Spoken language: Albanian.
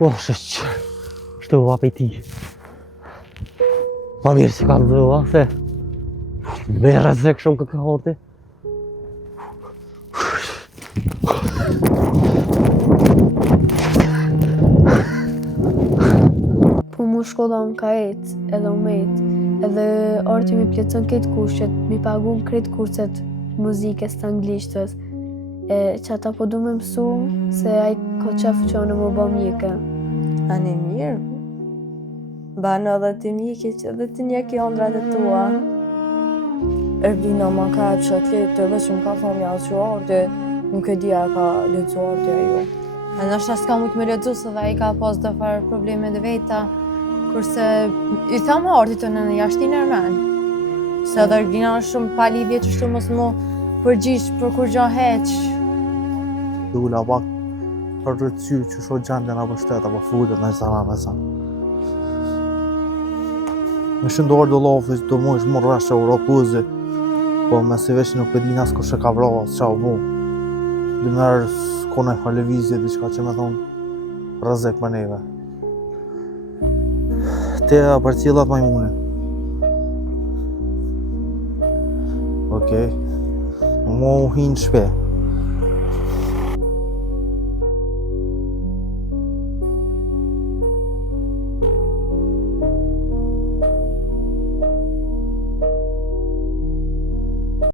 O, shtu apeti. Ma mirë që kam dhëva, se me rëzek shumë këkahorti. Po mu shkolla më ka edhe umet, edhe arti mi pletëson këtë kushtet, mi pagun kretë kurset muzikës të anglishtës. Që ata po du me mësu se ai ka qef që në më bë mjekë. Ani mirë, banë edhe të mjekë që edhe të një kjo ndrat e tua. Erbina ma ka e qëtlet të veç më ka thonë ja që arti, nuk e dia ka lecu arti ajo. E nështë s'ka mujtë me lecu se dhe i ka pas të farë probleme dhe veta, kurse i thamë artit të në jashti nërmen. Se edhe Erbina është shumë palidhje që shtu mos mu përgjish për kur gjo heq. Du la pak për rëtësy që sho gjendje në bështet apo frutet në zana me sa. Në shëndorë do lofës do mu ishë mërë rrashe Europuzi, po me si veç nuk pëdin as kështë ka vrava, së qa u mu. Dë merë s'kone televizje, diçka që me thonë rëzek më neve. Te për cilat majmunin. Okej. Mu hinë shpe.